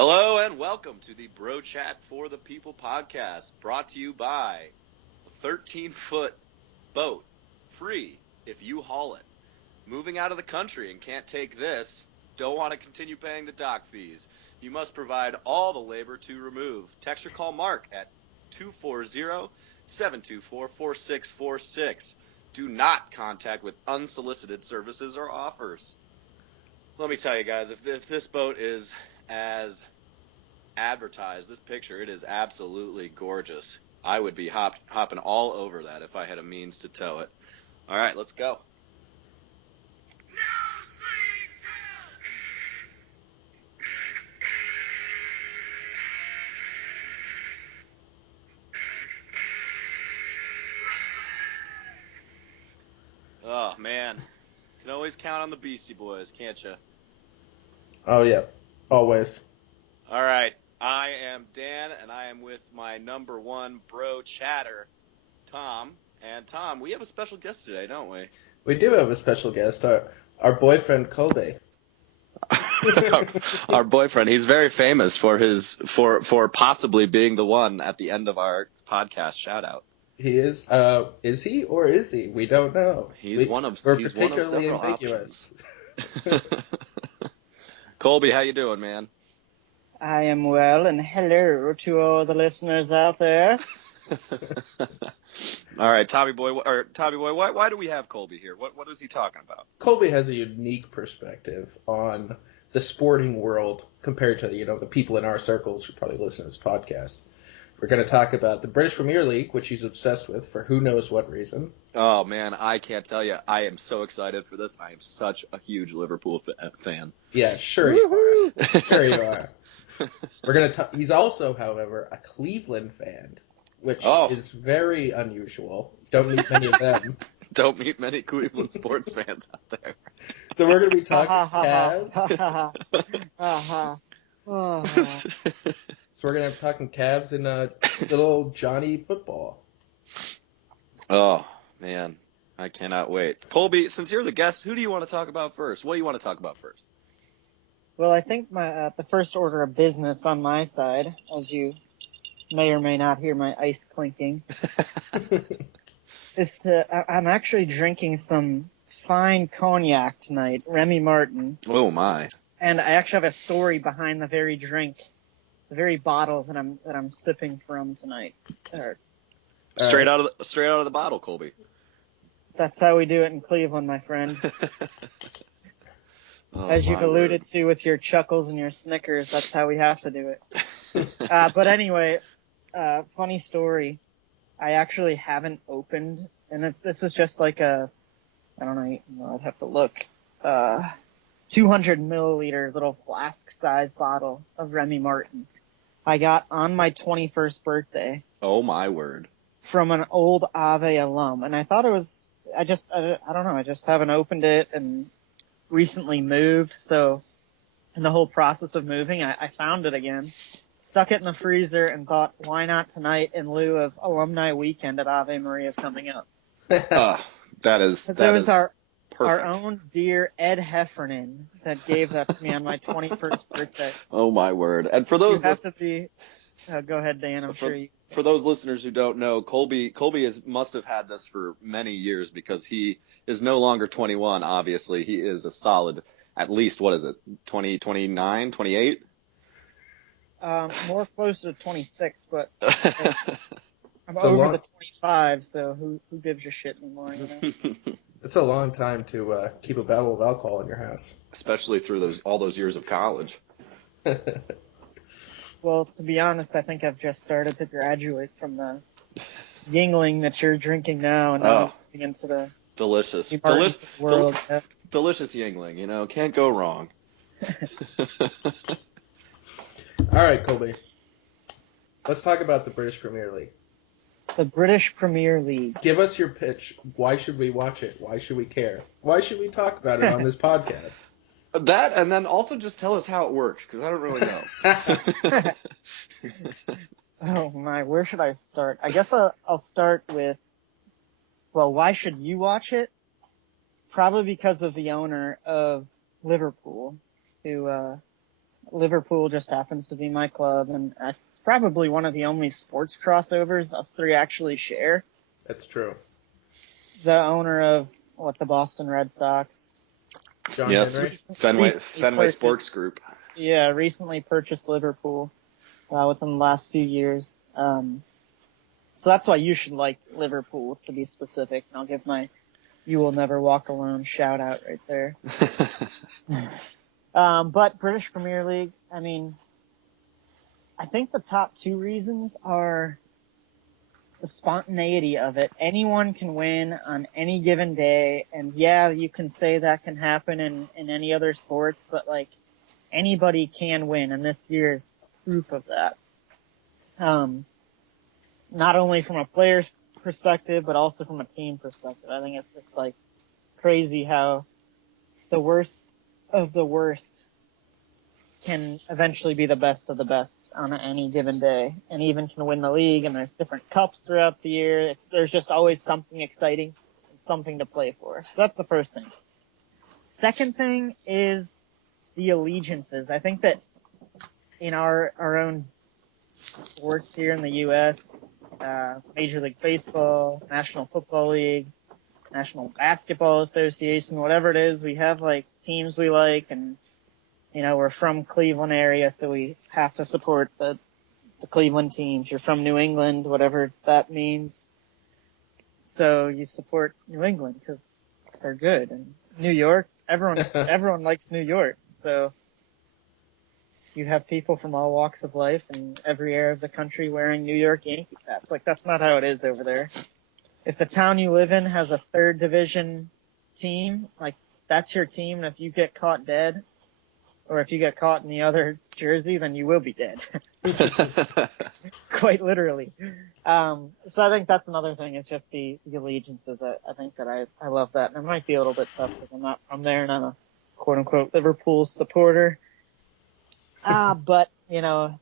Hello and welcome to the Bro Chat for the People podcast, brought to you by a 13-foot boat, free if you haul it. Moving out of the country and can't take this, don't want to continue paying the dock fees. You must provide all the labor to remove. Text or call Mark at 240-724-4646. Do not contact with unsolicited services or offers. Let me tell you guys, if this boat is as advertised, this picture, it is absolutely gorgeous. I would be hopping all over that if I had a means to tow it. All right, let's go. Oh, man. Can always count on the Beastie Boys, can't you? Oh, yeah. Always. All right. I am Dan, and I am with my number one bro chatter, Tom. And Tom, we have a special guest today, don't we? We do have a special guest, our boyfriend Kobe. Our boyfriend. He's very famous for possibly being the one at the end of our podcast shout out. He is. Is he or is he? We don't know. We're particularly ambiguous. Colby, how you doing, man? I am well, and hello to all the listeners out there. All right, Tommy boy, why do we have Colby here? What is he talking about? Colby has a unique perspective on the sporting world compared to the people in our circles who probably listen to this podcast. We're going to talk about the British Premier League, which he's obsessed with for who knows what reason. Oh, man, I can't tell you. I am so excited for this. I am such a huge Liverpool fan. Yeah, sure you are. Sure you are. We're going to. He's also, however, a Cleveland fan, which is very unusual. Don't meet many of them. Don't meet many Cleveland sports fans out there. So we're going to be talking Cavs. So we're going to be talking Cavs and little old Johnny football. Oh, man. I cannot wait. Colby, since you're the guest, who do you want to talk about first? What do you want to talk about first? Well, I think the first order of business on my side, as you may or may not hear my ice clinking, is I'm actually drinking some fine cognac tonight, Remy Martin. Oh, my. And I actually have a story behind the very drink. The very bottle that I'm sipping from tonight. Straight out of the bottle, Colby. That's how we do it in Cleveland, my friend. As you've alluded to with your chuckles and your snickers, that's how we have to do it. But anyway, funny story. I actually haven't opened, and this is just like I don't know, I'd have to look. 200 milliliter little flask size bottle of Remy Martin. I got on my 21st birthday. Oh my word. From an old Ave alum. And I thought it was, I don't know, I just haven't opened it and recently moved. So in the whole process of moving, I found it again, stuck it in the freezer and thought, why not tonight in lieu of alumni weekend at Ave Maria coming up? That is our own dear Ed Heffernan that gave that to me on my 21st birthday. Oh my word! And for those, you have to be. Go ahead, Dan. I'm sure you. For those listeners who don't know, Colby must have had this for many years because he is no longer 21. Obviously, he is a solid, at least, what is it, 20, 29, 28? More close to 26, but I'm over the 25. So who gives a shit anymore? You know? It's a long time to keep a bottle of alcohol in your house. Especially through all those years of college. Well, to be honest, I think I've just started to graduate from the Yingling that you're drinking now and now moving into the delicious world. Delicious Yingling, can't go wrong. All right, Colby. Let's talk about the British Premier League. The British Premier League. Give us your pitch. Why should we watch it? Why should we care? Why should we talk about it on this podcast? That, and then also just tell us how it works, because I don't really know. Oh, my. Where should I start? I guess I'll start with, well, why should you watch it? Probably because of the owner of Liverpool, who Liverpool just happens to be my club, and it's probably one of the only sports crossovers us three actually share. That's true. The owner of the Boston Red Sox. John Yes, Henry. Fenway Sports Group. Yeah, recently purchased Liverpool within the last few years. So that's why you should like Liverpool, to be specific. And I'll give my "You Will Never Walk Alone" shout out right there. But British Premier League, I mean, I think the top two reasons are the spontaneity of it. Anyone can win on any given day, and yeah, you can say that can happen in any other sports, but like anybody can win, and this year's proof of that. Not only from a player's perspective, but also from a team perspective. I think it's just like crazy how the worst of the worst can eventually be the best of the best on any given day, and even can win the league, and there's different cups throughout the year. There's just always something exciting and something to play for. So that's the first thing. Second thing is the allegiances. I think that in our own sports here in the U.S., Major League Baseball, National Football League, National Basketball Association, whatever it is, we have like teams we like, and we're from Cleveland area, so we have to support the Cleveland teams. You're from New England, whatever that means, so you support New England because they're good. And New York, everyone likes New York, so you have people from all walks of life and every area of the country wearing New York Yankees hats. Like, that's not how it is over there. If the town you live in has a third division team, like, that's your team, and if you get caught dead, or if you get caught in the other jersey, then you will be dead. Quite literally. So I think that's another thing, is just the allegiances. I think that I love that. And it might be a little bit tough because I'm not from there and I'm a quote unquote Liverpool supporter. But, I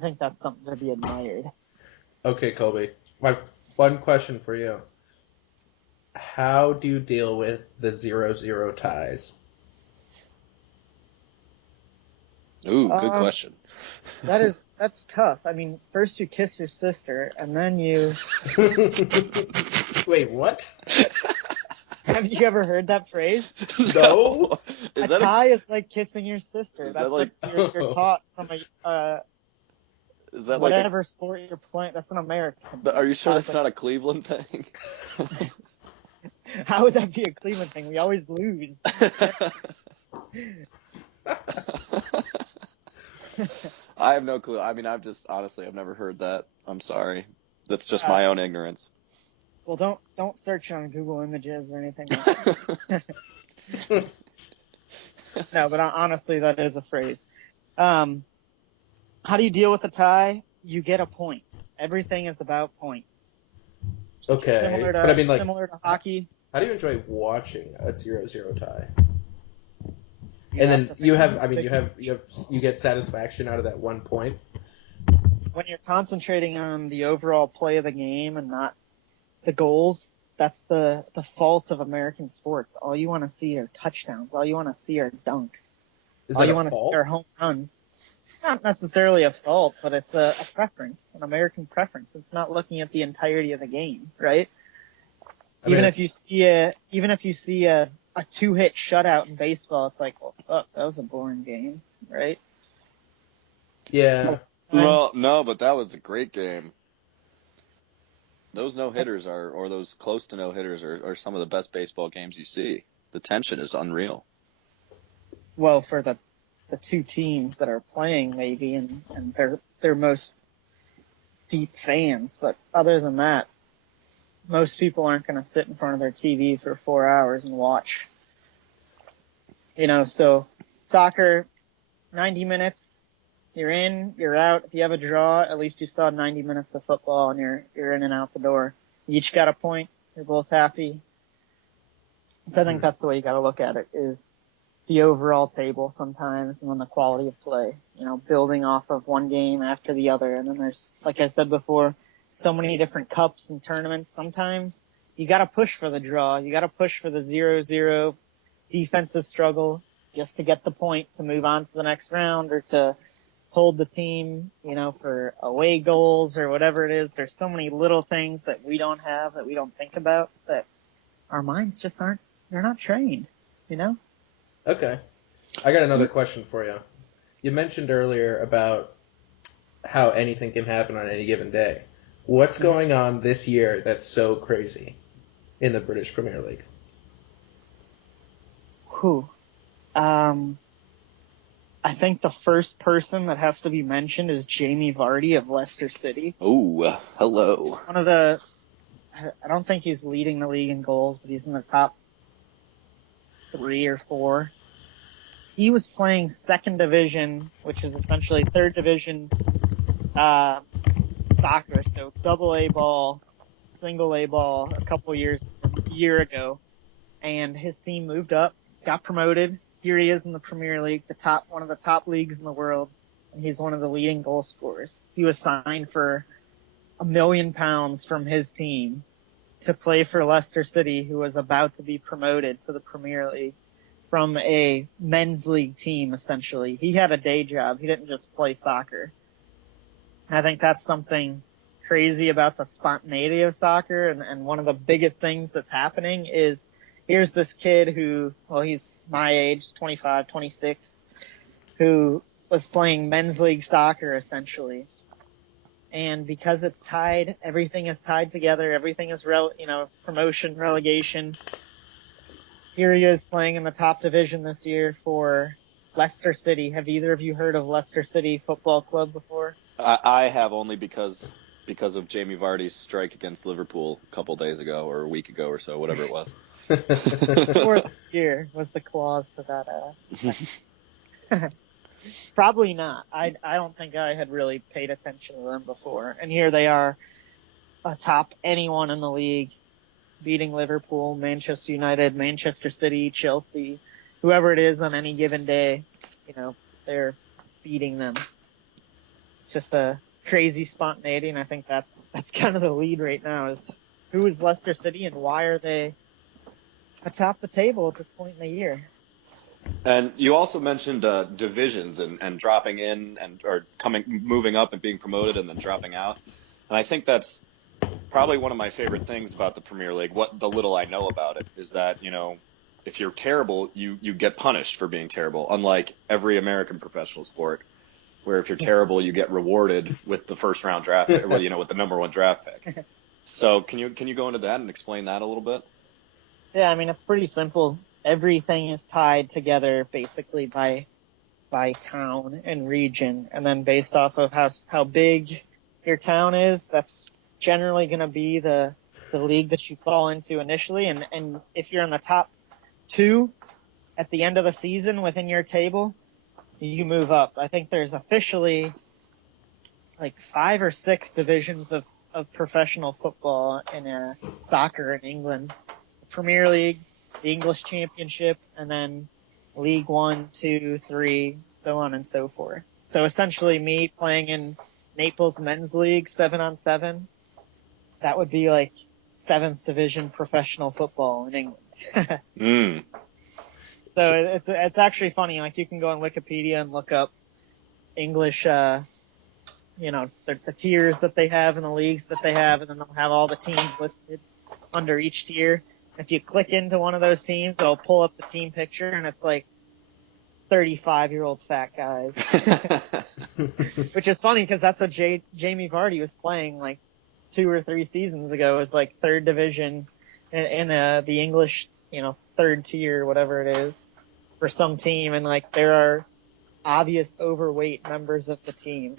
think that's something to be admired. Okay, Colby. My one question for you. How do you deal with the 0-0 ties? Ooh, good question. That's tough. I mean, first you kiss your sister, and then you... Wait, what? Have you ever heard that phrase? No. A tie is like kissing your sister. That's like what you're taught from is that whatever sport you're playing. That's an American. Are you sure that's not a Cleveland thing? How would that be a Cleveland thing? We always lose. I have no clue. I mean, I've never heard that. I'm sorry. That's just my own ignorance. Well, don't search on Google Images or anything like that. No, but honestly, that is a phrase. How do you deal with a tie? You get a point. Everything is about points. Okay. Similar to hockey. How do you enjoy watching a 0-0 tie? And then you get satisfaction out of that 1 point. When you're concentrating on the overall play of the game and not the goals, that's the fault of American sports. All you want to see are touchdowns. All you want to see are dunks. Is All that you a want to fault? see are home runs. Not necessarily a fault, but it's a preference, an American preference. It's not looking at the entirety of the game, right? Even if you see a 2-hit shutout in baseball, it's like, well, fuck, that was a boring game, right? Yeah. Well, no, but that was a great game. Those no-hitters or those close to no-hitters are some of the best baseball games you see. The tension is unreal. Well, for the two teams that are playing, maybe, and their most deep fans, but other than that, most people aren't going to sit in front of their TV for 4 hours and watch. So soccer, 90 minutes, you're in, you're out. If you have a draw, at least you saw 90 minutes of football and you're in and out the door. You each got a point. You're both happy. So I think that's the way you got to look at it, is the overall table sometimes, and then the quality of play, building off of one game after the other. And then there's, like I said before, so many different cups and tournaments. Sometimes you got to push for the draw. You got to push for the 0-0 defensive struggle. just to get the point to move on to the next round or to hold the team, for away goals or whatever it is. There's so many little things that we don't have, that we don't think about, that our minds just they're not trained, Okay. I got another question for you. You mentioned earlier about how anything can happen on any given day. What's going on this year that's so crazy in the British Premier League? I think the first person that has to be mentioned is Jamie Vardy of Leicester City. Oh, hello. I don't think he's leading the league in goals, but he's in the top 3 or 4. He was playing second division, which is essentially third division soccer, so double A ball, single A ball a year ago, and his team moved up, got promoted. Here he is in the Premier League, one of the top leagues in the world, and he's one of the leading goal scorers. He was signed for £1 million from his team to play for Leicester City, who was about to be promoted to the Premier League from a men's league team, essentially. He had a day job. He didn't just play soccer. I think that's something crazy about the spontaneity of soccer, and one of the biggest things that's happening is here's this kid who, he's my age, 25, 26, who was playing men's league soccer, essentially. And because it's tied, everything is tied together, everything is, promotion, relegation. Here he is playing in the top division this year for Leicester City. Have either of you heard of Leicester City Football Club before? I have, only because of Jamie Vardy's strike against Liverpool a couple days ago or a week ago or so, whatever it was. Before this year was the clause to that. Probably not. I don't think I had really paid attention to them before. And here they are, atop anyone in the league, beating Liverpool, Manchester United, Manchester City, Chelsea, whoever it is on any given day. They're beating them. It's just a crazy spontaneity, and I think that's kind of the lead right now, is who is Leicester City and why are they atop the table at this point in the year. And you also mentioned divisions and dropping in or moving up and being promoted and then dropping out. And I think that's probably one of my favorite things about the Premier League. What the little I know about it is that, if you're terrible, you get punished for being terrible. Unlike every American professional sport, where if you're terrible, you get rewarded with the first round draft, with the number 1 draft pick. So can you go into that and explain that a little bit? Yeah, it's pretty simple. Everything is tied together basically by town and region, and then based off of how big your town is, that's generally going to be the league that you fall into initially. And if you're in the top 2 at the end of the season within your table, you move up. I think there's officially like 5 or 6 divisions of professional football in soccer in England. The Premier League, the English Championship, and then League 1, 2, 3, so on and so forth. So essentially me playing in Naples Men's League 7-on-7, that would be like 7th division professional football in England. So it's actually funny. Like, you can go on Wikipedia and look up English, the tiers that they have and the leagues that they have, and then they'll have all the teams listed under each tier. If you click into one of those teams, it'll pull up the team picture, and it's like 35-year-old fat guys. Which is funny because that's what Jamie Vardy was playing like 2 or 3 seasons ago. Is like 3rd division in the English, 3rd tier, whatever it is, for some team, and like there are obvious overweight members of the team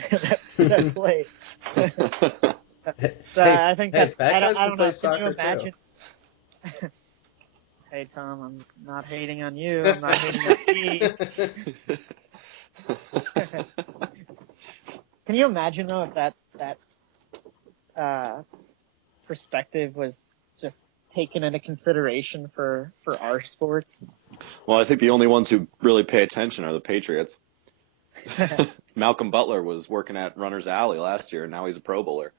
that play. So I think that I don't know. Can you imagine? Hey Tom, I'm not hating on you. I'm not hating on me. Can you imagine though if that perspective was just taken into consideration for our sports? Well, I think the only ones who really pay attention are the Patriots. Malcolm Butler was working at Runner's Alley last year, and now he's a Pro Bowler.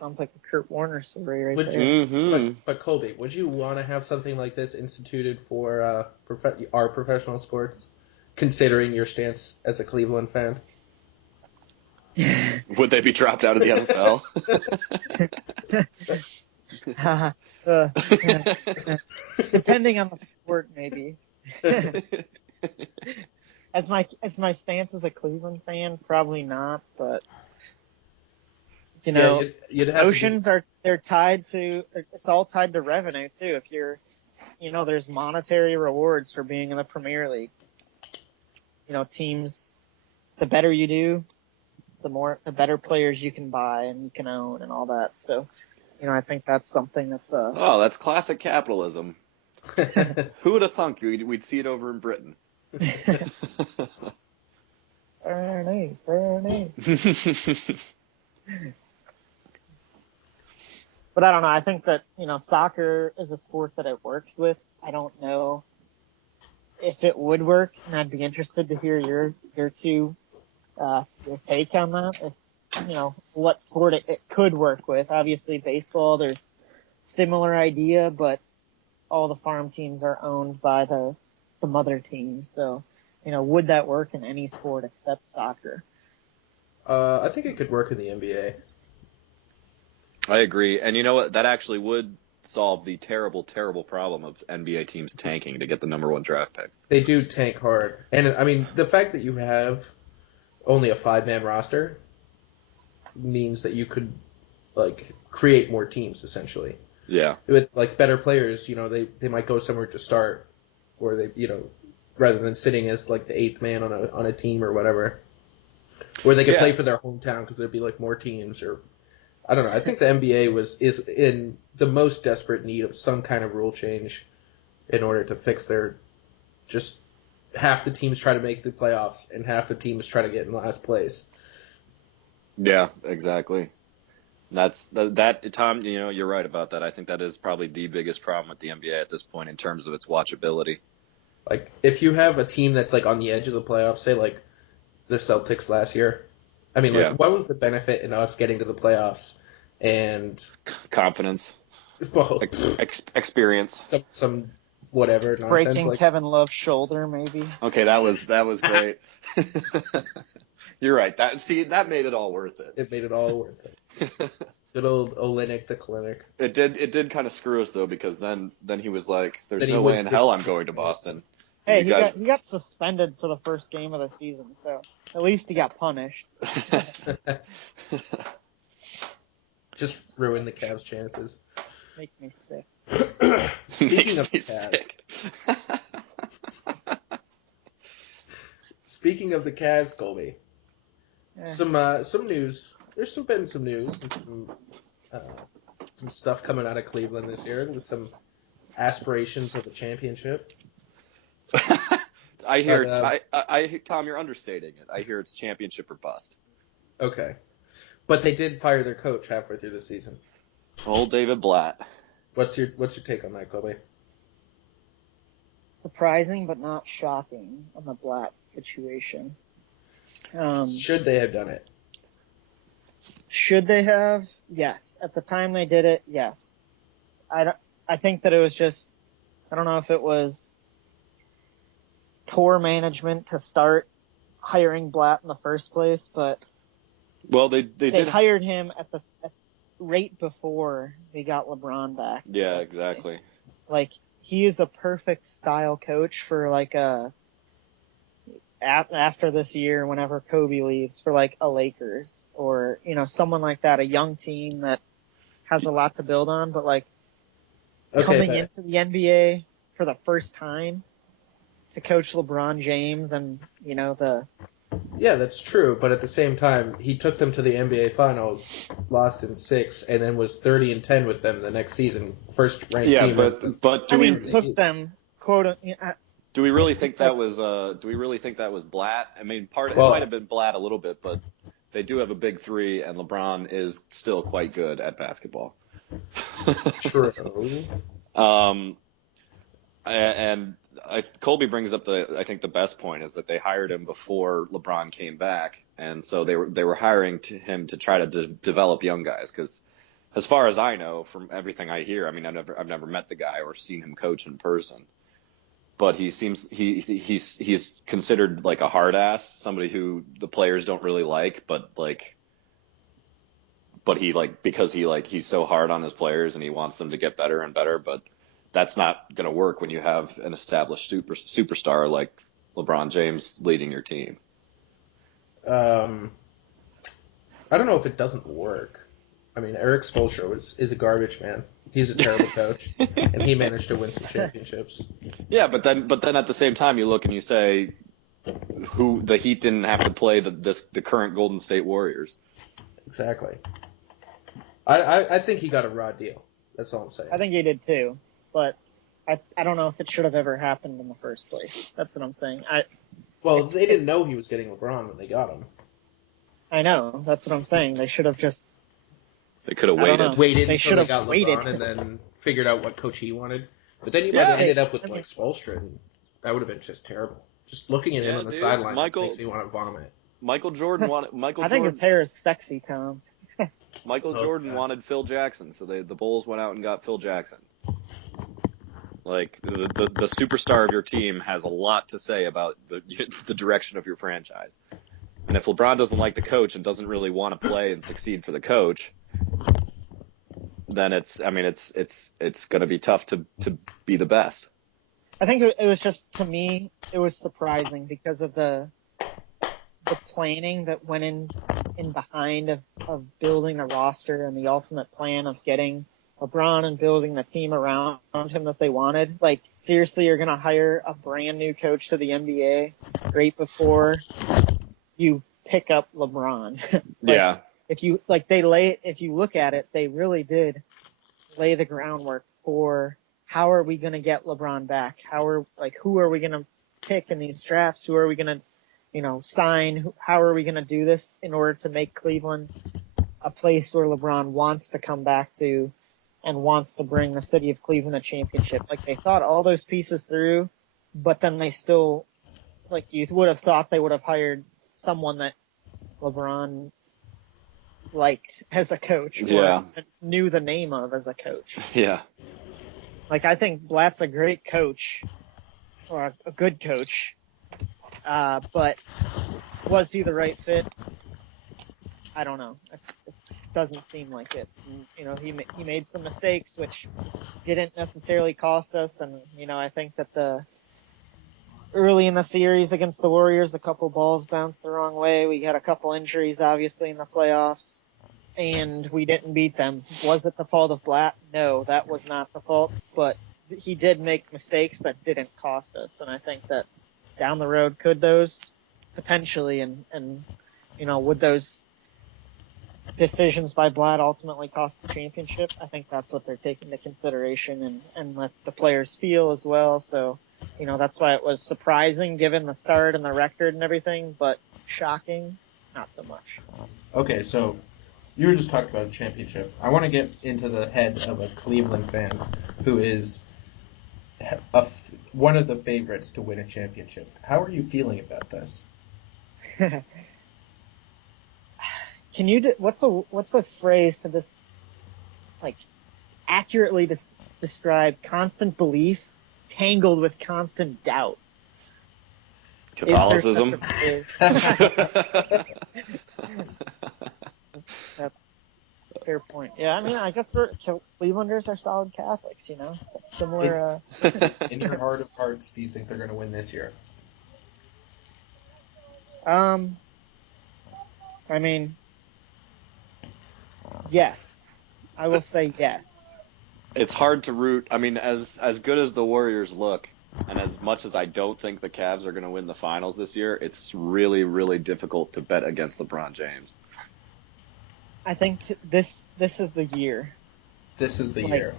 Sounds like a Kurt Warner story right Would there. you, but Colby, would you want to have something like this instituted for our professional sports, considering your stance as a Cleveland fan? Would they be dropped out of the NFL? Depending on the sport, maybe. As my stance as a Cleveland fan, probably not. But you'd have oceans they're tied to. It's all tied to revenue too. If you're, there's monetary rewards for being in the Premier League. Teams, the better you do, the better players you can buy and you can own and all that. So, I think that's something that's Oh, that's classic capitalism. Who would have thunk we'd see it over in Britain? Bernie. But I don't know. I think that, soccer is a sport that it works with. I don't know if it would work, and I'd be interested to hear your take on that. If, what sport it could work with. Obviously, baseball, there's similar idea, but all the farm teams are owned by the mother team. So, would that work in any sport except soccer? I think it could work in the NBA. I agree. And you know what? That actually would solve the terrible, terrible problem of NBA teams tanking to get the number 1 draft pick. They do tank hard. And, I mean, the fact that you have only a 5-man roster means that you could, create more teams, essentially. Yeah. With, better players, they might go somewhere to start, or they, rather than sitting as, the 8th man on a team or whatever. Or they could play for their hometown because there'd be, more teams, or I don't know. I think the NBA is in the most desperate need of some kind of rule change in order to fix their just half the teams try to make the playoffs and half the teams try to get in last place. Yeah, exactly. That Tom, you're right about that. I think that is probably the biggest problem with the NBA at this point in terms of its watchability. If you have a team that's on the edge of the playoffs, say the Celtics last year. I mean, what was the benefit in us getting to the playoffs and confidence, well, experience, some whatever nonsense, breaking Kevin Love's shoulder, maybe. Okay, that was great. You're right. That made it all worth it. It made it all worth it. Good old Olenek the clinic. It did kind of screw us though, because then he was like, "There's no way in hell I'm going to Boston." Hey, he got suspended for the first game of the season, so at least he got punished. Just ruined the Cavs' chances. Makes me sick. Speaking of the Cavs, Colby, some news. There's been some news and some stuff coming out of Cleveland this year with some aspirations of a championship. I hear, Tom, you're understating it. I hear it's championship or bust. Okay, but they did fire their coach halfway through the season. Old David Blatt. What's your take on that, Colby? Surprising, but not shocking on the Blatt situation. Should they have done it? Should they have? Yes. At the time they did it, yes. I think that it was just, I don't know if it was poor management to start hiring Blatt in the first place, but they hired him at right before they got LeBron back. Yeah, exactly. He is a perfect style coach for after this year, whenever Kobe leaves, for a Lakers or, someone like that, a young team that has a lot to build on, but coming into the NBA for the first time to coach LeBron James and, Yeah, that's true, but at the same time, he took them to the NBA Finals, lost in 6, and then was 30-10 with them the next season, first ranked team. Yeah, but took them quote. Do we really think that was? Do we really think that was Blatt? I mean, it might have been Blatt a little bit, but they do have a big three, and LeBron is still quite good at basketball. True. And Colby brings up I think the best point is that they hired him before LeBron came back, and so they were hiring him to try to develop young guys, because as far as I know, from everything I hear, I mean, I've never met the guy or seen him coach in person, but he's considered like a hard ass, somebody who the players don't really like, but he like because he's so hard on his players and he wants them to get better and better, but that's not going to work when you have an established superstar like LeBron James leading your team. I don't know if it doesn't work. I mean, Eric Spoelstra is a garbage man. He's a terrible coach, and he managed to win some championships. Yeah, but then at the same time, you look and you say, who the Heat didn't have to play the current Golden State Warriors. Exactly. I think he got a raw deal. That's all I'm saying. I think he did too, but I don't know if it should have ever happened in the first place. That's what I'm saying. They didn't know he was getting LeBron when they got him. I know. That's what I'm saying. They should have just. They could have Waited They until should they have got waited. LeBron and then figured out what coach he wanted. But then you might have ended up with like Spoelstra, and that would have been just terrible. Just looking at him on the sideline makes me want to vomit. Michael Jordan wanted I think his hair is sexy, Tom. Michael Jordan wanted Phil Jackson, so the Bulls went out and got Phil Jackson. Like the superstar of your team has a lot to say about the direction of your franchise. And if LeBron doesn't like the coach and doesn't really want to play and succeed for the coach, then it's going to be tough to be the best. I think it was just, to me, it was surprising because of the planning that went in behind of building a roster and the ultimate plan of getting LeBron and building the team around him that they wanted. Like, seriously, you're going to hire a brand new coach to the NBA right before you pick up LeBron. Yeah. If you look at it, they really did lay the groundwork for how are we going to get LeBron back? Who are we going to pick in these drafts? Who are we going to, sign? How are we going to do this in order to make Cleveland a place where LeBron wants to come back to and wants to bring the city of Cleveland a championship? Like, they thought all those pieces through, but then they still, like, you would have thought they would have hired someone that LeBron liked as a coach, or knew the name of as a coach. Yeah. Like, I think Blatt's a great coach, or a good coach, but was he the right fit? I don't know. It doesn't seem like it. And, he made some mistakes, which didn't necessarily cost us, and, I think that early in the series against the Warriors, a couple balls bounced the wrong way. We had a couple injuries, obviously, in the playoffs, and we didn't beat them. Was it the fault of Blatt? No, that was not the fault, but he did make mistakes that didn't cost us, and I think that down the road, could those potentially, and would those decisions by Blatt ultimately cost the championship? I think that's what they're taking into consideration, and let the players feel as well, so that's why it was surprising given the start and the record and everything, but shocking, not so much. Okay, so you were just talking about a championship. I want to get into the head of a Cleveland fan who is one of the favorites to win a championship. How are you feeling about this? Can you what's the phrase to this, like, accurately describe constant belief tangled with constant doubt? Catholicism. Fair point. Yeah, I mean, I guess Clevelanders are solid Catholics, similar. In your heart of hearts, do you think they're going to win this year? I mean, yes. I will say yes. It's hard to root. I mean, as good as the Warriors look, and as much as I don't think the Cavs are going to win the finals this year, it's really, really difficult to bet against LeBron James. I think this is the year. This is the year.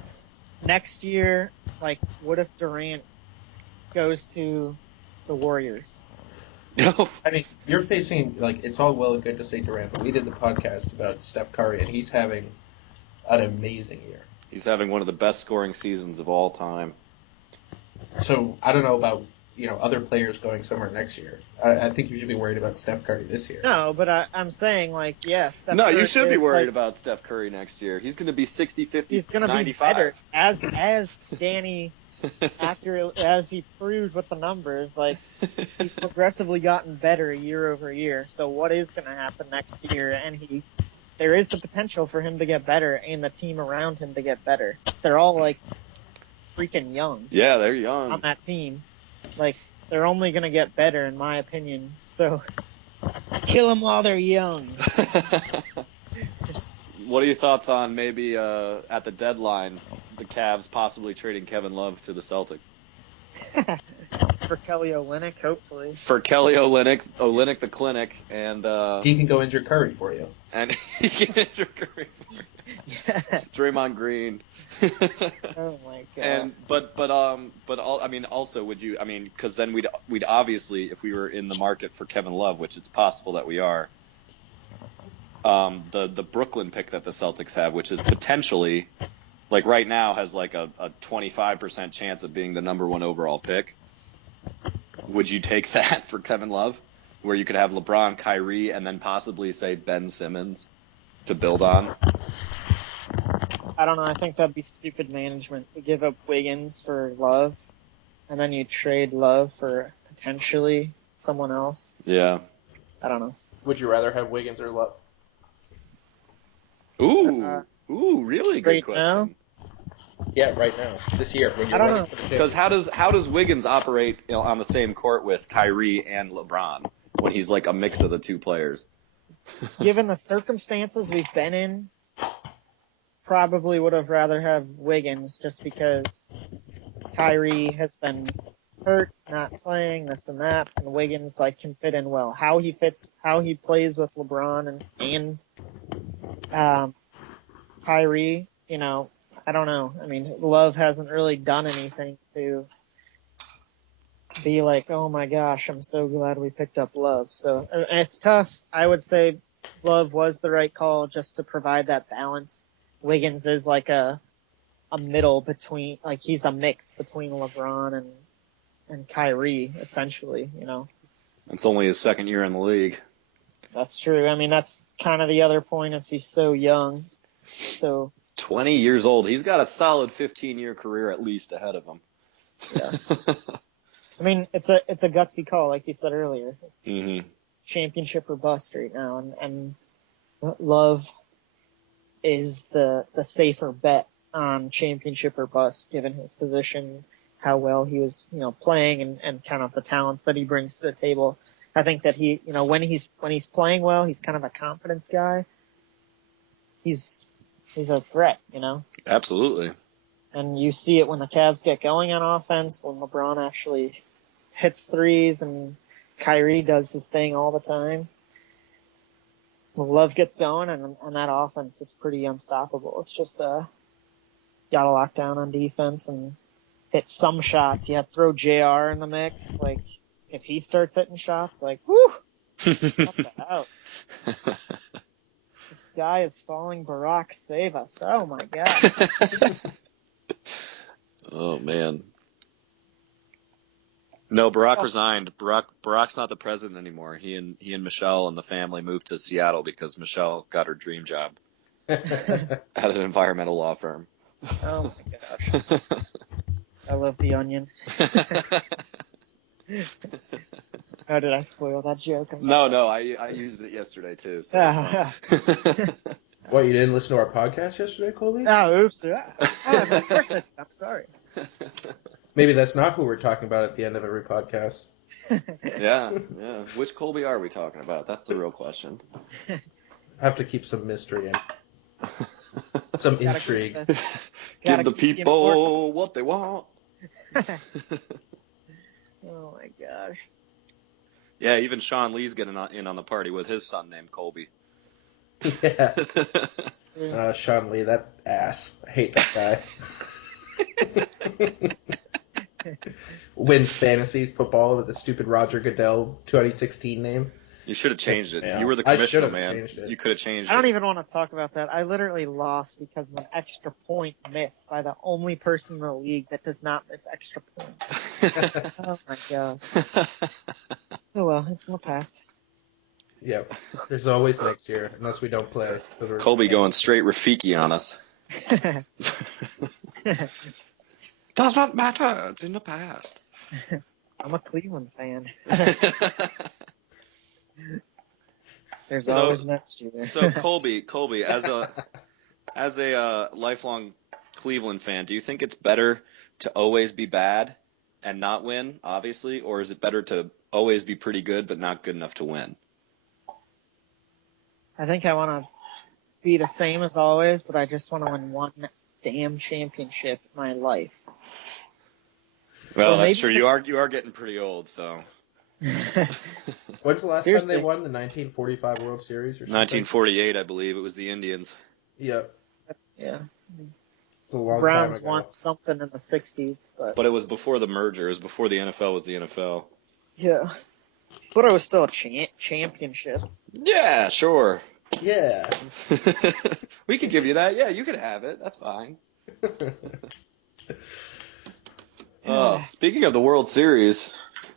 Next year, what if Durant goes to the Warriors? I mean, you're facing, it's all well and good to say Durant, but we did the podcast about Steph Curry, and he's having an amazing year. He's having one of the best scoring seasons of all time. So, I don't know about other players going somewhere next year. I think you should be worried about Steph Curry this year. No, but I'm saying, like, yeah, Steph No, Curry you should be is, worried like, about Steph Curry next year. He's going to be 60, 50, he's going to be 95. better as Danny accurate as he proved with the numbers. Like, he's progressively gotten better year over year. So what is going to happen next year? And there is the potential for him to get better and the team around him to get better. They're all like freaking young. Yeah, they're young on that team. Like, they're only going to get better, in my opinion. So kill them while they're young. What are your thoughts on maybe at the deadline, the Cavs possibly trading Kevin Love to the Celtics? For Kelly Olynyk, hopefully. For Kelly Olynyk the clinic, and he can go injure Curry for you. And he can injure Curry for you. Yeah. Draymond Green. Oh my god. And also would you? I mean, because then we'd obviously, if we were in the market for Kevin Love, which it's possible that we are. The Brooklyn pick that the Celtics have, which is potentially, like right now, has like a 25% chance of being the number 1 overall pick. Would you take that for Kevin Love, where you could have LeBron, Kyrie, and then possibly say Ben Simmons to build on? I don't know. I think that'd be stupid management to give up Wiggins for Love, and then you trade Love for potentially someone else. Yeah. I don't know. Would you rather have Wiggins or Love? Ooh, really good right question. Now? Yeah, right now, this year, when you're I don't ready know. for the Because how does Wiggins operate on the same court with Kyrie and LeBron when he's like a mix of the two players? Given the circumstances we've been in, probably would have rather have Wiggins just because Kyrie has been hurt, not playing, this and that, and Wiggins like can fit in well. How he plays with LeBron and Kyrie, I don't know. I mean, Love hasn't really done anything to be like, oh my gosh, I'm so glad we picked up Love. So it's tough. I would say Love was the right call just to provide that balance. Wiggins is like a middle between, like he's a mix between LeBron and Kyrie, essentially, It's only his second year in the league. That's true. I mean, that's kind of the other point is he's so young. So 20 years old. He's got a solid 15-year career at least ahead of him. Yeah. I mean, it's a gutsy call, like you said earlier. It's championship or bust right now, and Love is the safer bet on championship or bust, given his position, how well he was, playing, and kind of the talent that he brings to the table. I think that he, when he's playing well, he's kind of a confidence guy. He's a threat, Absolutely. And you see it when the Cavs get going on offense, when LeBron actually hits threes and Kyrie does his thing all the time. When Love gets going and that offense is pretty unstoppable. It's just, gotta lock down on defense and hit some shots. You have to throw JR in the mix. Like, if he starts hitting shots, like, whoo! Cut that out. The sky is falling. Barack, save us. Oh my god. Oh man. No, Barack resigned. Barack's not the president anymore. He and Michelle and the family moved to Seattle because Michelle got her dream job at an environmental law firm. Oh my gosh. I love The Onion. Oh, did I spoil that joke? No, I used it yesterday too. So What, you didn't listen to our podcast yesterday, Colby? Oh, oops. Of course I'm sorry. Maybe that's not who we're talking about at the end of every podcast. Yeah. Which Colby are we talking about? That's the real question. I have to keep some mystery in. Some intrigue. Give the people what they want. Oh my gosh. Yeah, even Sean Lee's getting in on the party with his son named Colby. Yeah. Sean Lee, that ass. I hate that guy. Wins fantasy football with the stupid Roger Goodell 2016 name. You should have changed it. Yeah, You were the I should commissioner, have man. changed it. You could have changed I don't it. even want to talk about that. I literally lost because of an extra point missed by the only person in the league that does not miss extra points. Oh my god. Oh well, it's in the past. Yep. There's always next year, unless we don't play. Colby going straight Rafiki on us. Does not matter. It's in the past. I'm a Cleveland fan. There's So- always next year. So Colby, as a lifelong Cleveland fan, do you think it's better to always be bad and not win, obviously, or is it better to always be pretty good but not good enough to win? I think I want to be the same as always, but I just want to win one damn championship in my life. Well, Or that's maybe- true. You are getting pretty old, so. When's the last Seriously. time they won the 1945 World Series or something? 1948, I believe. It was the Indians. Yep. Yeah. It's a long Browns time ago. won something in the 60s, But it was before the merger. It was before the NFL was the NFL. yeah. But it was still a championship. Yeah, sure. Yeah. We could give you that. Yeah, you could have it. That's fine. Speaking of the World Series.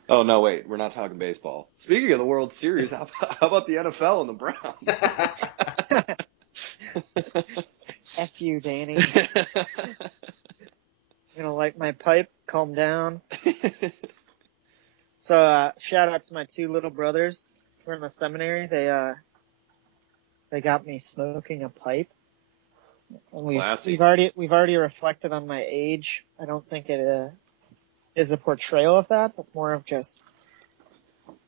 Oh, no, wait. We're not talking baseball. Speaking of the World Series, how about the NFL and the Browns? F you, Danny. I'm gonna light my pipe, calm down. So, shout out to my two little brothers who are in the seminary. They got me smoking a pipe. And Classy. we've already reflected on my age. I don't think it is a portrayal of that, but more of just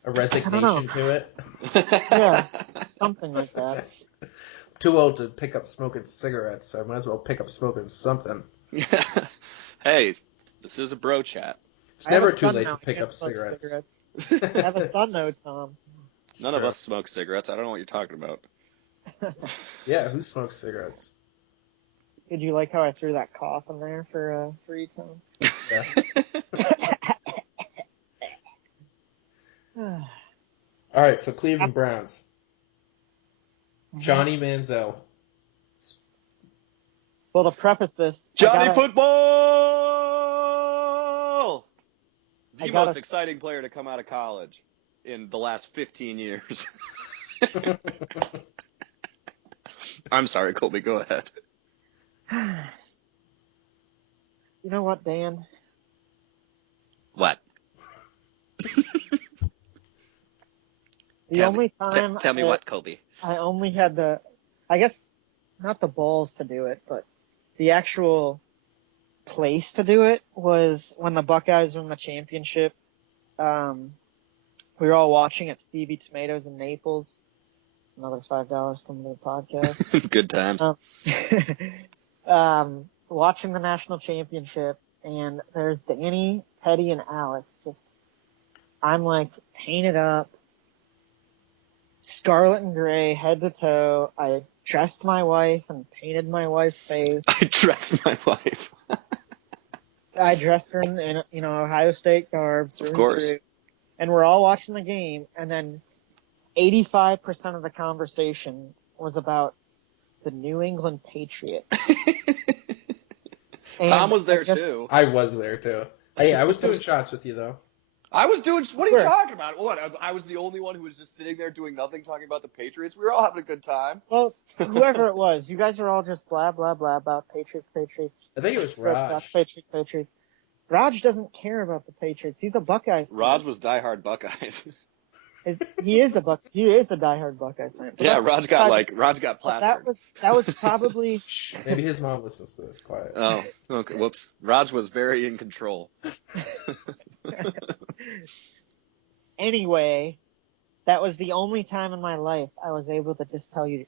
A resignation to it. yeah, something like that. Too old to pick up smoking cigarettes, so I might as well pick up smoking something. Hey, this is a bro chat. It's I have never a too son late now. to pick Can't up smoke cigarettes. I have a son though, Tom. It's None of true. us smoke cigarettes. I don't know what you're talking about. Yeah, who smokes cigarettes? Did you like how I threw that cough in there for you, Tom? Yeah. All right, so Cleveland Browns. Johnny Manziel. Well, to preface this, Johnny I gotta- Football! The I gotta- most exciting player to come out of college in the last 15 years. I'm sorry, Colby, go ahead. You know what, Dan? What? The only time Tell me what, Colby. I only had I guess, not the balls to do it, but the actual place to do it was when the Buckeyes won the championship. We were all watching at Stevie Tomatoes in Naples. It's another $5 coming to the podcast. Good times. Watching the national championship, and there's Danny, Teddy, and Alex. I'm like painted up, scarlet and gray, head to toe. I dressed my wife and painted my wife's face. I dressed my wife. I dressed her in Ohio State garb through Of course. and through. And we're all watching the game, and then 85% of the conversation was about the New England Patriots. Tom was there too. I was there too. Hey, I was doing shots with you though. I was doing. What are you Sure. talking about? What? I was the only one who was just sitting there doing nothing, talking about the Patriots. We were all having a good time. Well, whoever it was, you guys are all just blah, blah, blah about Patriots. I think it was Raj. Patriots. Raj doesn't care about the Patriots. He's a Buckeyes fan. Raj was diehard Buckeyes. He is a diehard Buckeyes fan. But Yeah, that's- Raj got but plastered. that was probably Maybe his mom listens to this. Quiet. Oh, okay. Whoops. Raj was very in control. anyway. That was the only time in my life I was able to just tell you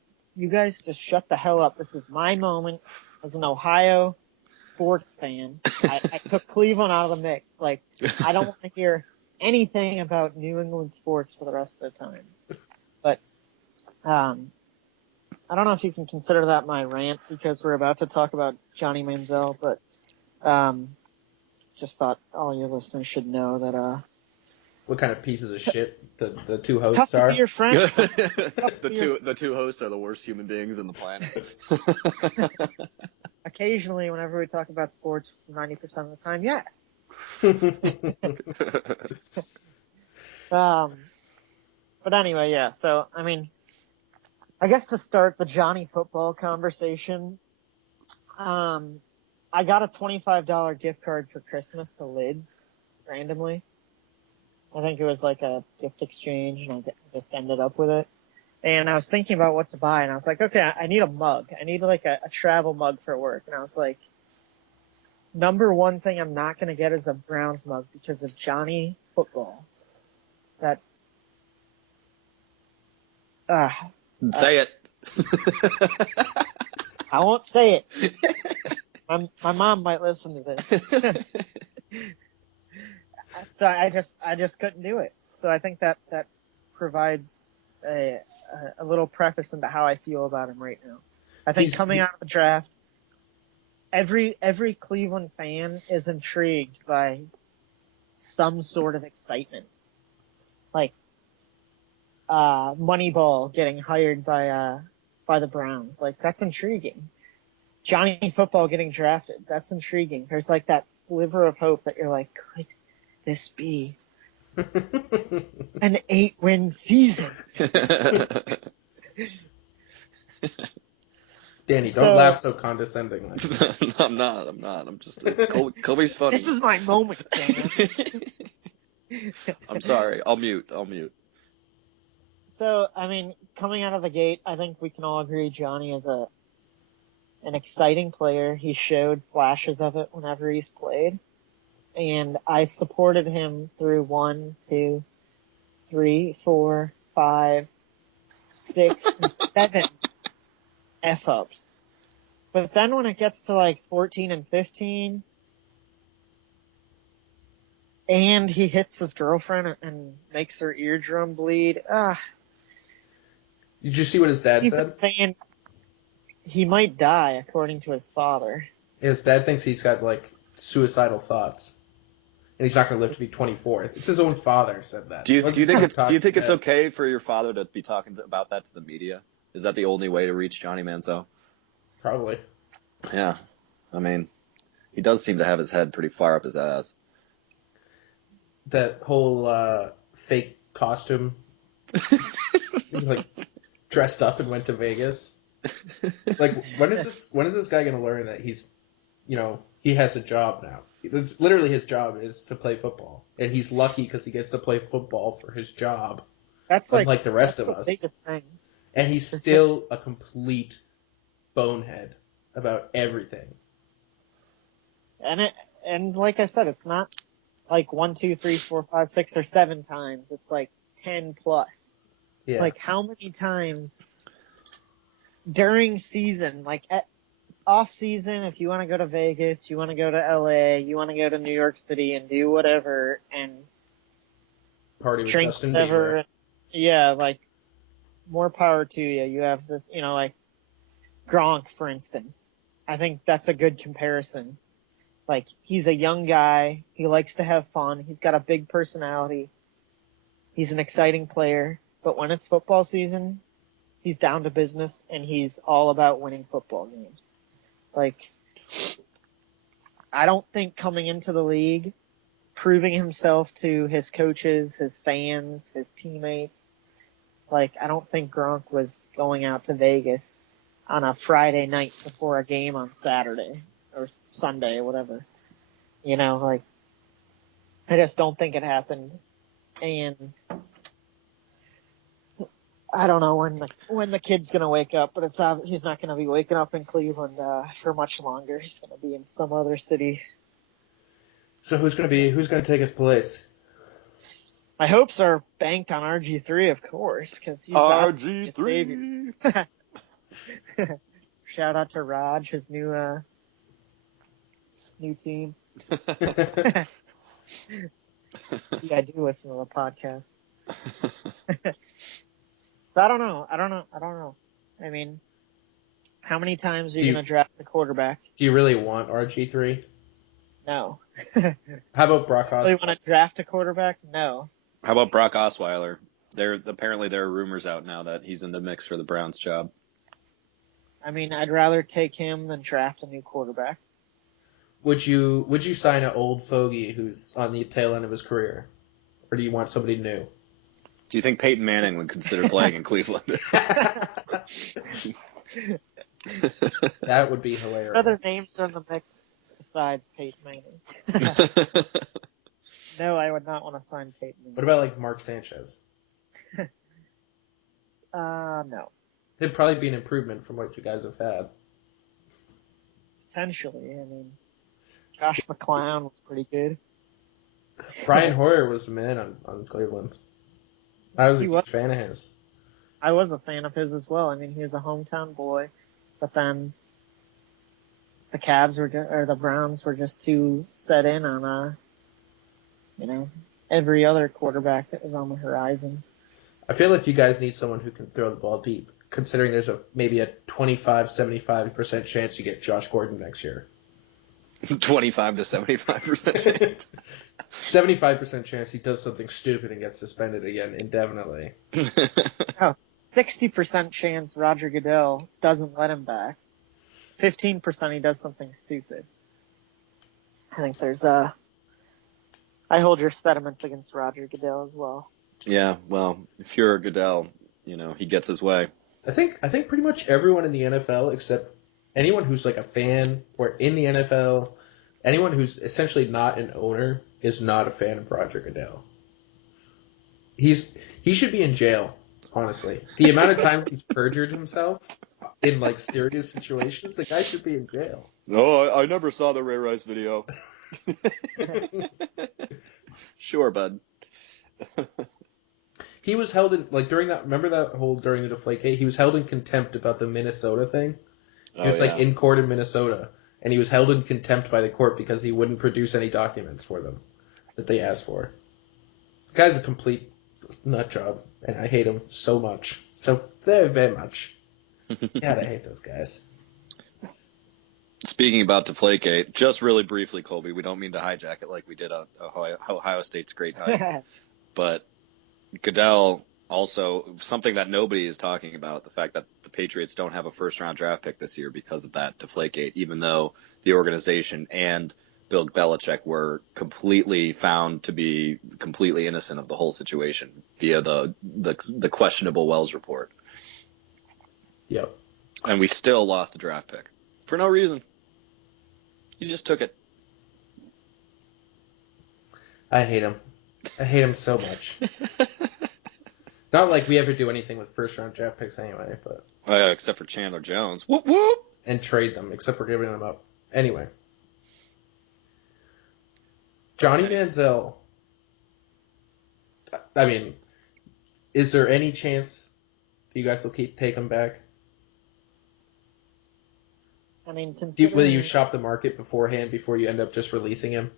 guys just shut the hell up. This is my moment as an Ohio sports fan. I took Cleveland out of the mix. Like, I don't want to hear anything about New England sports for the rest of the time. But, I don't know if you can consider that my rant because we're about to talk about Johnny Manziel, but, just thought all your listeners should know that, what kind of pieces of shit the two It's tough hosts to are. be your friends. The two hosts are the worst human beings on the planet. Occasionally, whenever we talk about sports, 90% of the time, yes. But anyway, yeah. So, I mean, I guess to start the Johnny football conversation, I got a $25 gift card for Christmas to Lids randomly. I think it was like a gift exchange, and I just ended up with it. And I was thinking about what to buy, and I was like, okay, I need a mug. I need like a travel mug for work. And I was like, number one thing I'm not going to get is a Browns mug because of Johnny football. Say it. I won't say it. My mom might listen to this. So I just couldn't do it. So I think that provides a little preface into how I feel about him right now. I think coming out of the draft, every Cleveland fan is intrigued by some sort of excitement. Like Moneyball getting hired by the Browns. Like, that's intriguing. Johnny Football getting drafted. That's intriguing. There's like that sliver of hope that you're like, could this be an 8-win season? Danny, don't laugh so condescendingly. I'm not. I'm just Kobe's funny. This is my moment, Dan. I'm sorry. I'll mute. So, I mean, coming out of the gate, I think we can all agree Johnny is an exciting player. He showed flashes of it whenever he's played. And I supported him through 1, 2, 3, 4, 5, 6, and 7 F-ups. But then when it gets to like 14 and 15, and he hits his girlfriend and makes her eardrum bleed, Did you see what his dad said? Saying he might die, according to his father. His dad thinks he's got like suicidal thoughts, and he's not going to live to be 24. It's his own father said that. Do you think it's okay for your father to be talking about that to the media? Is that the only way to reach Johnny Manziel? Probably. Yeah, I mean, he does seem to have his head pretty far up his ass. That whole fake costume, like dressed up and went to Vegas. Like, when is this guy going to learn that he's, he has a job now? It's literally his job is to play football, and he's lucky because he gets to play football for his job. That's unlike the rest of us. Biggest thing. And he's still a complete bonehead about everything. And like I said, it's not like 1, 2, 3, 4, 5, 6, or 7 times. It's like 10 plus. Yeah. Like, how many times during season, like at off season, if you want to go to Vegas, you want to go to LA, you want to go to New York City and do whatever and party with drink Justin whatever. Bieber. Yeah, like, more power to you. You have this, like Gronk, for instance. I think that's a good comparison. Like, he's a young guy. He likes to have fun. He's got a big personality. He's an exciting player. But when it's football season, he's down to business, and he's all about winning football games. Like, I don't think coming into the league, proving himself to his coaches, his fans, his teammates, like, I don't think Gronk was going out to Vegas on a Friday night before a game on Saturday or Sunday or whatever. Like, I just don't think it happened. And I don't know when the kid's gonna wake up, but he's not gonna be waking up in Cleveland for much longer. He's gonna be in some other city. So who's gonna take his place? My hopes are banked on RG3, of course, because he's RG3. Shout out to Raj, his new team. Yeah, I do listen to the podcast. So I don't know. I mean, how many times are you going to draft the quarterback? Do you really want RG3? No. How about Brock Osweiler? Really want to draft a quarterback? No. How about Brock Osweiler? Apparently there are rumors out now that he's in the mix for the Browns job. I mean, I'd rather take him than draft a new quarterback. Would you sign an old fogey who's on the tail end of his career, or do you want somebody new? Do you think Peyton Manning would consider playing in Cleveland? That would be hilarious. What other names are in the mix besides Peyton Manning? No, I would not want to sign Peyton Manning. What about like Mark Sanchez? No. It'd probably be an improvement from what you guys have had. Potentially. I mean, Josh McClown was pretty good. Brian Hoyer was the man on Cleveland. I was a He huge was. fan of his. I was a fan of his as well. I mean, he was a hometown boy, but then the or the Browns were just too set in on, every other quarterback that was on the horizon. I feel like you guys need someone who can throw the ball deep, considering there's maybe a 25-75% chance you get Josh Gordon next year. 25 to 75% chance. 75% chance he does something stupid and gets suspended again indefinitely. 60% chance Roger Goodell doesn't let him back. 15% he does something stupid. I think there's I hold your sentiments against Roger Goodell as well. Yeah, well, if you're a Goodell, he gets his way. I think pretty much everyone in the NFL except anyone who's like a fan or in the NFL, anyone who's essentially not an owner is not a fan of Roger Goodell. He should be in jail, honestly. The amount of times he's perjured himself in like serious situations, the guy should be in jail. Oh, I never saw the Ray Rice video. Sure, bud. He was held in during that. Remember that whole during the Deflategate? He was held in contempt about the Minnesota thing. He was in court in Minnesota, and he was held in contempt by the court because he wouldn't produce any documents for them that they asked for. The guy's a complete nut job, and I hate him so much, so very very much. God, I hate those guys. Speaking about Deflategate, just really briefly, Colby, we don't mean to hijack it like we did on Ohio State's Great Night, but Goodell also, something that nobody is talking about, the fact that the Patriots don't have a first-round draft pick this year because of that Deflategate, even though the organization and Bill Belichick were completely found to be completely innocent of the whole situation via the questionable Wells report. Yep. And we still lost a draft pick. For no reason. You just took it. I hate him. I hate him so much. Not like we ever do anything with first-round draft picks anyway, but... except for Chandler Jones. Whoop, whoop! And trade them, except for giving them up. Anyway. Johnny Manziel. I mean, is there any chance you guys will take him back? I mean, Will you shop the market beforehand before you end up just releasing him?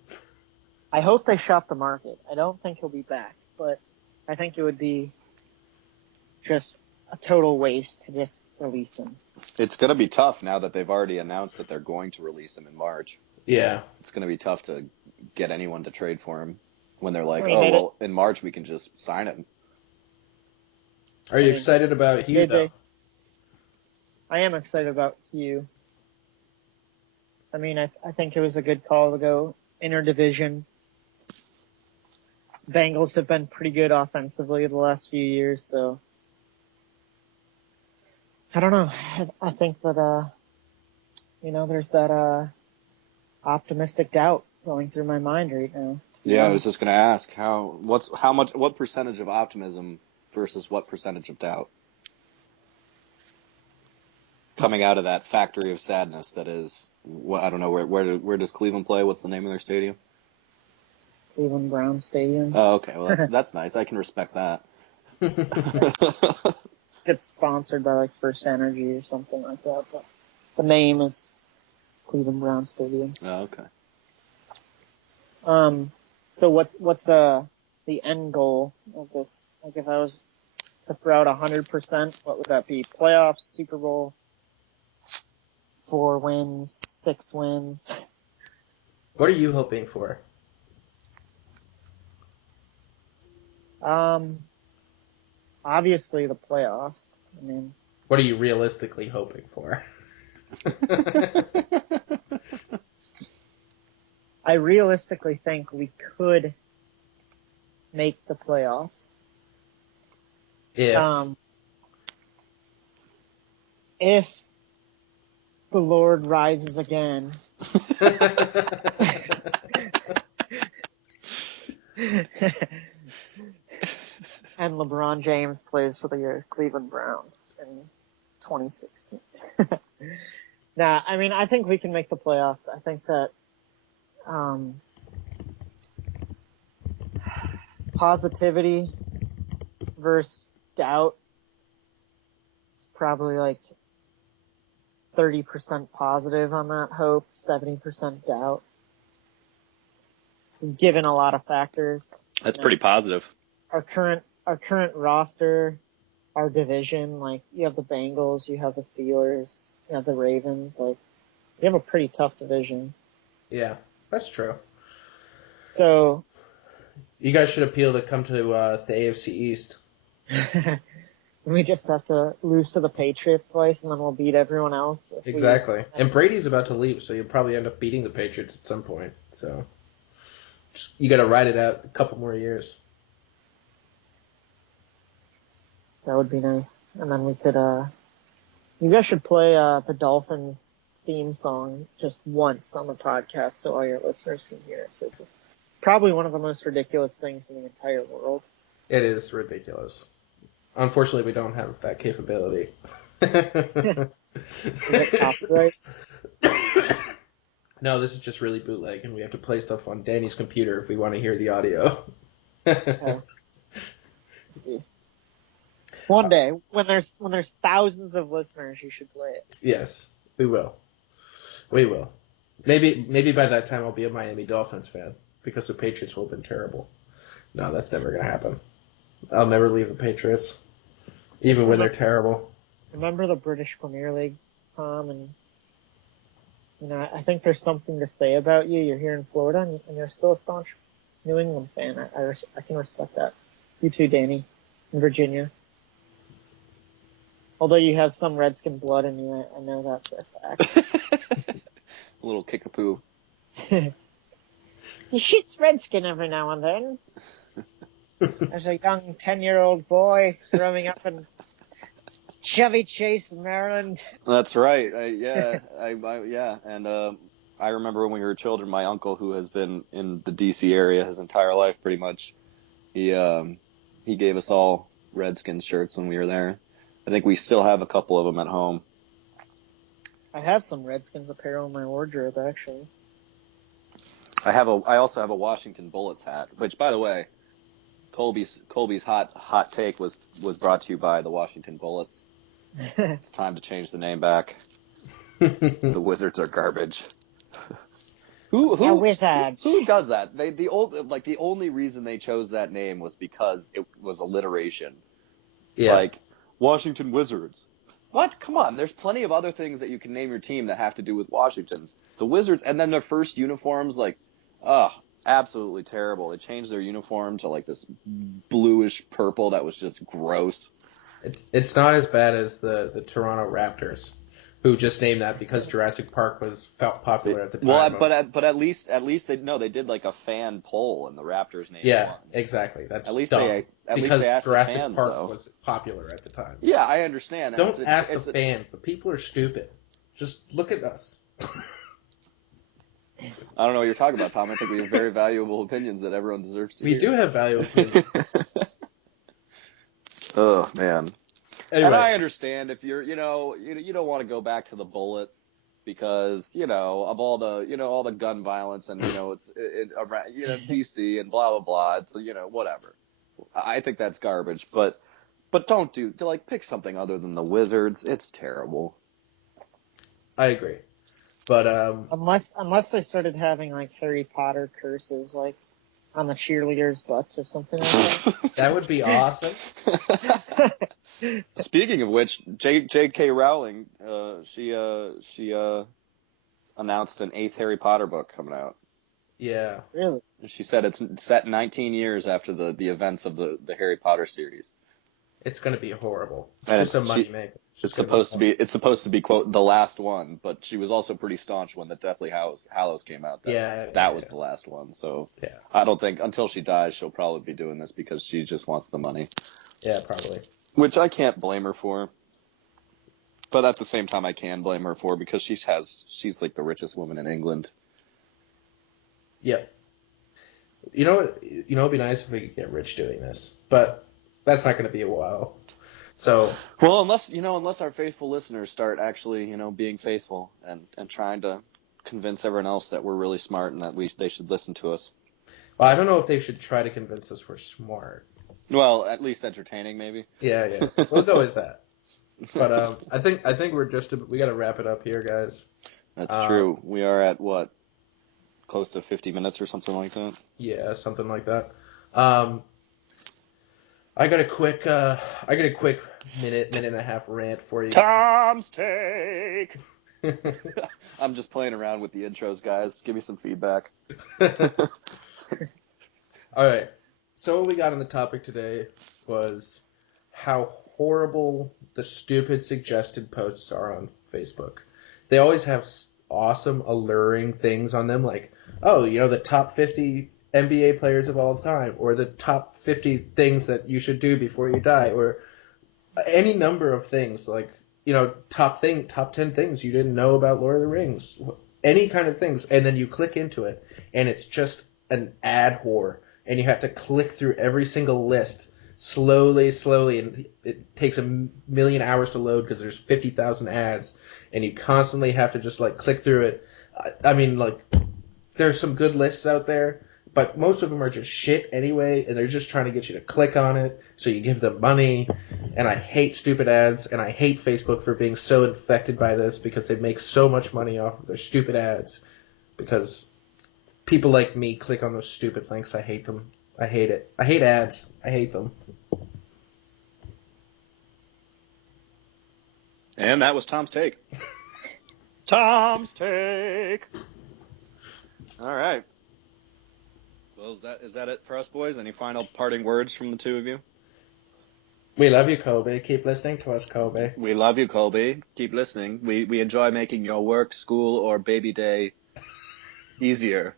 I hope they shop the market. I don't think he'll be back, but I think it would be just a total waste to just release him. It's going to be tough now that they've already announced that they're going to release him in March. Yeah. It's going to be tough to get anyone to trade for him when they're like, in March we can just sign him. Are you excited about Hugh, though? I am excited about Hugh. I mean, I think it was a good call to go interdivision. Bengals have been pretty good offensively the last few years, so I don't know. I think that there's that optimistic doubt going through my mind right now. Yeah, I was just going to ask what percentage of optimism versus what percentage of doubt coming out of that factory of sadness that is, I don't know, where does Cleveland play? What's the name of their stadium? Cleveland Browns Stadium. Oh, okay. Well, that's nice. I can respect that. Gets sponsored by like First Energy or something like that, but the name is Cleveland Browns Stadium. Oh, okay. So what's the end goal of this? Like if I was to throw out 100%, what would that be? Playoffs, Super Bowl, 4 wins, 6 wins. What are you hoping for? Obviously the playoffs. I mean, What are you realistically hoping for? I realistically think we could make the playoffs. If If the Lord rises again. And LeBron James plays for the Cleveland Browns in 2016. Nah, I mean, I think we can make the playoffs. I think that positivity versus doubt is probably like 30% positive on that hope, 70% doubt. Given a lot of factors. That's pretty positive. Our current roster, our division, like you have the Bengals, you have the Steelers, you have the Ravens, like you have a pretty tough division. Yeah, that's true. So you guys should appeal to come to the AFC East. we just have to lose to the Patriots twice, and then we'll beat everyone else. Exactly. And Brady's about to leave, so you'll probably end up beating the Patriots at some point. So you got to ride it out a couple more years. That would be nice. And then we could, you guys should play the Dolphins theme song just once on the podcast so all your listeners can hear it. This is probably one of the most ridiculous things in the entire world. It is ridiculous. Unfortunately, we don't have that capability. Is it copyright? No, this is just really bootleg, and we have to play stuff on Danny's computer if we want to hear the audio. Let's see. One day, when there's thousands of listeners, you should play it. Yes, we will. We will. Maybe by that time I'll be a Miami Dolphins fan because the Patriots will have been terrible. No, that's never going to happen. I'll never leave the Patriots, even when they're terrible. Remember the British Premier League, Tom? And I think there's something to say about you. You're here in Florida, and you're still a staunch New England fan. I can respect that. You too, Danny, in Virginia. Although you have some Redskin blood in you, I know that for a fact. A little kickapoo. He shoots Redskin every now and then. As a young 10-year-old boy growing up in Chevy Chase, Maryland. That's right. Yeah. And I remember when we were children, my uncle, who has been in the D.C. area his entire life, pretty much, he gave us all Redskins shirts when we were there. I think we still have a couple of them at home. I have some Redskins apparel in my wardrobe, actually. I also have a Washington Bullets hat, which, by the way, Colby's hot take was brought to you by the Washington Bullets. It's time to change the name back. The Wizards are garbage. Who Wizards? Who does that? The only reason they chose that name was because it was alliteration. Yeah. Like Washington Wizards. What? Come on. There's plenty of other things that you can name your team that have to do with Washington. The Wizards, and then their first uniforms, absolutely terrible. They changed their uniform to like this bluish purple that was just gross. It's not as bad as the Toronto Raptors, who just named that because Jurassic Park felt popular at the time. Well, but at least they did like a fan poll and the Raptors named one. Exactly. That's at least dumb. Because they asked Jurassic the fans, Park though. Was popular at the time. Yeah, I understand. Don't ask the fans. The people are stupid. Just look at us. I don't know what you're talking about, Tom. I think we have very valuable opinions that everyone deserves to hear. We do have valuable opinions. Oh, man. Anyway. And I understand if you don't want to go back to the Bullets because, of all the gun violence and, it's around, DC and blah, blah, blah. It's, whatever. I think that's garbage. But don't pick something other than the Wizards. It's terrible. I agree. But unless they started having like Harry Potter curses like on the cheerleaders' butts or something like that. That would be awesome. Speaking of which, J.K. Rowling, she announced an 8th Harry Potter book coming out. Yeah. Really? She said it's set 19 years after the events of the Harry Potter series. It's going to be horrible. It's And just a money maker. it's supposed to be quote the last one, but she was also pretty staunch when the Deathly Hallows came out. That was the last one. So yeah. I don't think until she dies she'll probably be doing this because she just wants the money. Yeah, probably. Which I can't blame her for. But at the same time I can blame her for because she's like the richest woman in England. Yep. You know what? It'd be nice if we could get rich doing this, but that's not going to be a while. So. Well, unless our faithful listeners start actually, being faithful and trying to convince everyone else that we're really smart and that they should listen to us. Well, I don't know if they should try to convince us we're smart. Well, at least entertaining, maybe. Yeah. We'll go with that. But I think we got to wrap it up here, guys. That's true. We are at what? Close to 50 minutes or something like that. Yeah, something like that. I got a quick minute and a half rant for you. Tom's Take. I'm just playing around with the intros, guys. Give me some feedback. All right. So what we got on the topic today was how horrible the stupid suggested posts are on Facebook. They always have awesome, alluring things on them, like, oh, the top 50 NBA players of all time, or the top 50 things that you should do before you die, or any number of things, like, top 10 things you didn't know about Lord of the Rings, any kind of things, and then you click into it, and it's just an ad whore, and you have to click through every single list slowly, and it takes a million hours to load because there's 50,000 ads, and you constantly have to just, click through it. I mean, there's some good lists out there, but most of them are just shit anyway, and they're just trying to get you to click on it, so you give them money, and I hate stupid ads, and I hate Facebook for being so infected by this, because they make so much money off of their stupid ads, because people like me click on those stupid links. I hate them. I hate it. I hate ads. I hate them. And that was Tom's Take. Tom's Take. All right. Well, is that it for us, boys? Any final parting words from the two of you? We love you, Kobe. Keep listening to us, Kobe. We love you, Colby. Keep listening. We enjoy making your work, school, or baby day easier.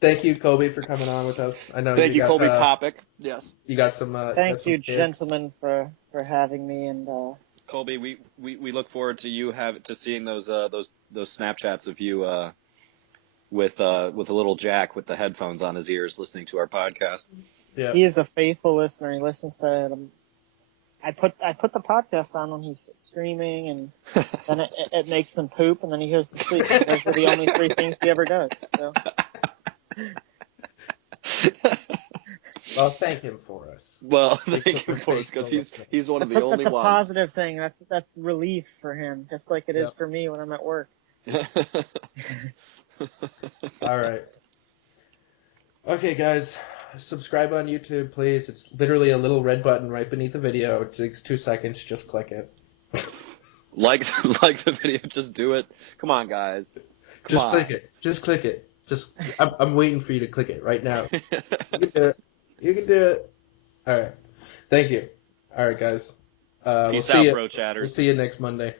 Thank you, Kobe, for coming on with us. I know. Thank you, Colby Popick. Yes. You got some. Thank you, gentlemen, for having me. And Colby, we look forward to seeing those Snapchats of you with a little Jack with the headphones on his ears listening to our podcast. Yeah. He is a faithful listener. He listens to it. I put the podcast on when he's screaming, and then it makes him poop, and then he goes to sleep. Those are the only three things he ever does. So. Well, thank him for us. Well, thank him for us, because he's one of the only ones. That's a positive thing. That's relief for him, just like it is for me when I'm at work. All right. Okay, guys, subscribe on YouTube, please. It's literally a little red button right beneath the video. It takes 2 seconds. Just click it. Like the video. Just do it. Come on, guys. Click it. Just click it. I'm waiting for you to click it right now. You can do it. All right. Thank you. All right, guys. Peace out, bro chatters. We'll see you next Monday.